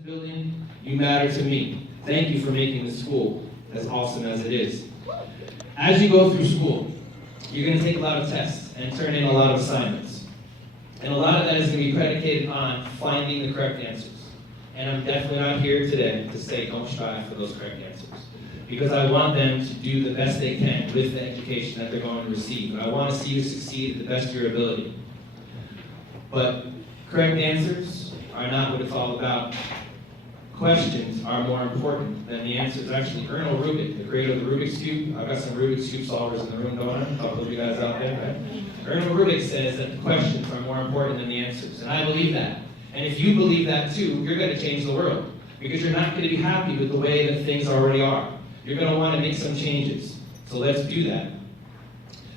this building, you matter to me. Thank you for making this school as awesome as it is. As you go through school, you're going to take a lot of tests and turn in a lot of assignments. And a lot of that is going to be predicated on finding the correct answers. And I'm definitely not here today to say don't strive for those correct answers. Because I want them to do the best they can with the education that they're going to receive. And I want to see you succeed to the best of your ability. But correct answers are not what it's all about. Questions are more important than the answers. Actually, Erno Rubik, the creator of the Rubik's Cube, I've got some Rubik's Cube solvers in the room, don't I? A couple of you guys out there, right? Erno Rubik says that the questions are more important than the answers. And I believe that. And if you believe that too, you're going to change the world. Because you're not going to be happy with the way that things already are. You're going to want to make some changes. So let's do that.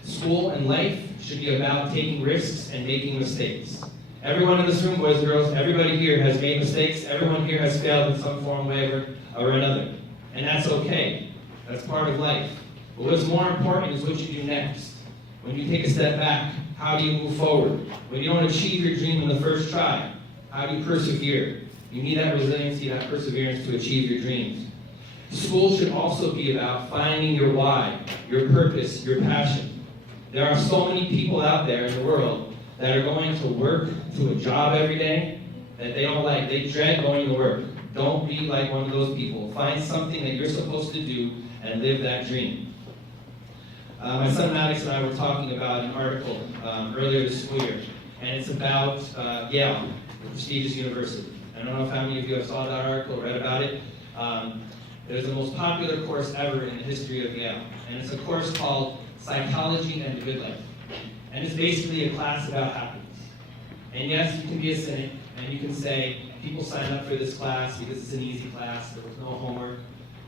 School and life should be about taking risks and making mistakes. Everyone in this room, boys and girls, everybody here has made mistakes. Everyone here has failed in some form, way, or another. And that's okay. That's part of life. But what's more important is what you do next. When you take a step back, how do you move forward? When you don't achieve your dream in the first try, how do you persevere? You need that resiliency, that perseverance to achieve your dreams. School should also be about finding your why, your purpose, your passion. There are so many people out there in the world that are going to work to a job every day that they don't like. They dread going to work. Don't be like one of those people. Find something that you're supposed to do and live that dream. My son Maddox and I were talking about an article earlier this school year, and it's about Yale, a prestigious university. I don't know if how many of you have saw that article or read about it. It was the most popular course ever in the history of Yale, and it's a course called Psychology and the Good Life. And it's basically a class about happiness. And yes, you can be a cynic, and you can say, people sign up for this class because it's an easy class, there was no homework,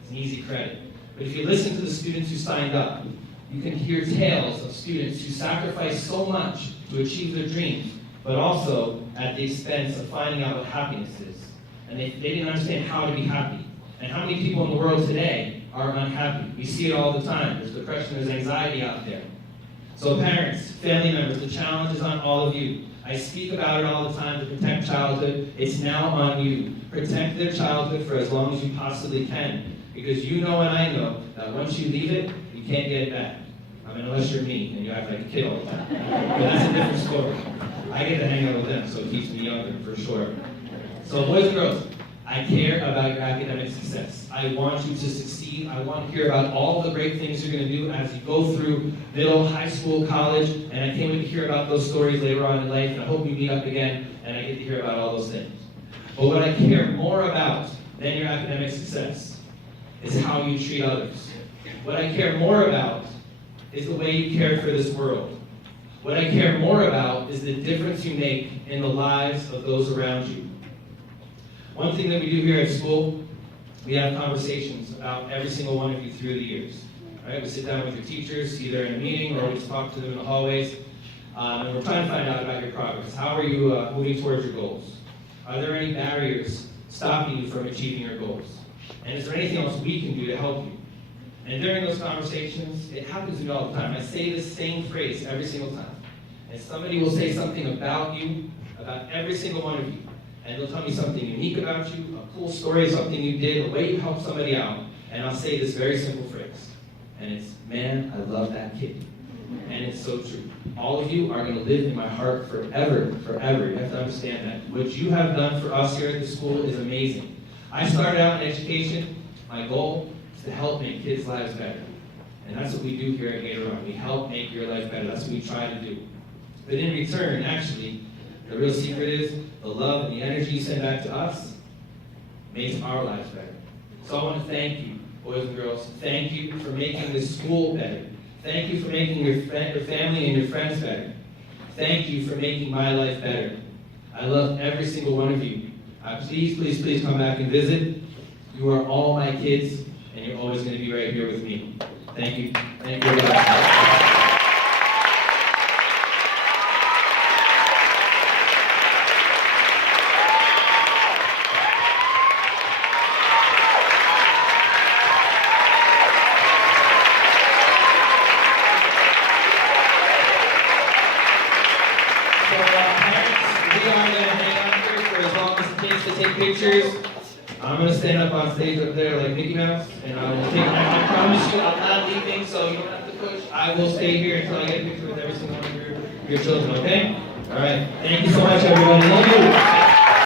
it's an easy credit. But if you listen to the students who signed up, you can hear tales of students who sacrificed so much to achieve their dreams, but also at the expense of finding out what happiness is. And they didn't understand how to be happy. And how many people in the world today are unhappy? We see it all the time. There's depression, there's anxiety out there. So parents, family members, the challenge is on all of you. I speak about it all the time to protect childhood. It's now on you. Protect their childhood for as long as you possibly can. Because you know and I know that once you leave it, you can't get it back. I mean, unless you're me and you act like a kid all the time. But that's a different story. I get to hang out with them, so it keeps me younger, for sure. So boys and girls, I care about your academic success. I want you to succeed. I want to hear about all the great things you're going to do as you go through middle, high school, college, and I can't wait to hear about those stories later on in life, and I hope we meet up again, and I get to hear about all those things. But what I care more about than your academic success is how you treat others. What I care more about is the way you care for this world. What I care more about is the difference you make in the lives of those around you. One thing that we do here at school, we have conversations about every single one of you through the years. Right? We sit down with your teachers, either in a meeting or we just talk to them in the hallways, and we're trying to find out about your progress. How are you moving towards your goals? Are there any barriers stopping you from achieving your goals? And is there anything else we can do to help you? And during those conversations, it happens to me all the time. I say this same phrase every single time. And somebody will say something about you, about every single one of you. And they'll tell me something unique about you, a cool story, something you did, a way you helped somebody out. And I'll say this very simple phrase. And it's, man, I love that kid. And it's so true. All of you are going to live in my heart forever, forever. You have to understand that. What you have done for us here at the school is amazing. I started out in education. My goal is to help make kids' lives better. And that's what we do here at Gator Run. We help make your life better. That's what we try to do. But in return, actually, the real secret is the love and the energy you send back to us makes our lives better. So I want to thank you, boys and girls. Thank you for making this school better. Thank you for making your family and your friends better. Thank you for making my life better. I love every single one of you. Please, please, please come back and visit. You are all my kids, and you're always going to be right here with me. Thank you. Thank you. Parents, we are going to hang out here for as long as it takes to take pictures. I'm gonna stand up on stage up there like Mickey Mouse, and I will take. I promise you, I'm not leaving, so you don't have to push. I will stay here until I get a picture with every single one of your children. Okay? All right. Thank you so much, everybody. Love you.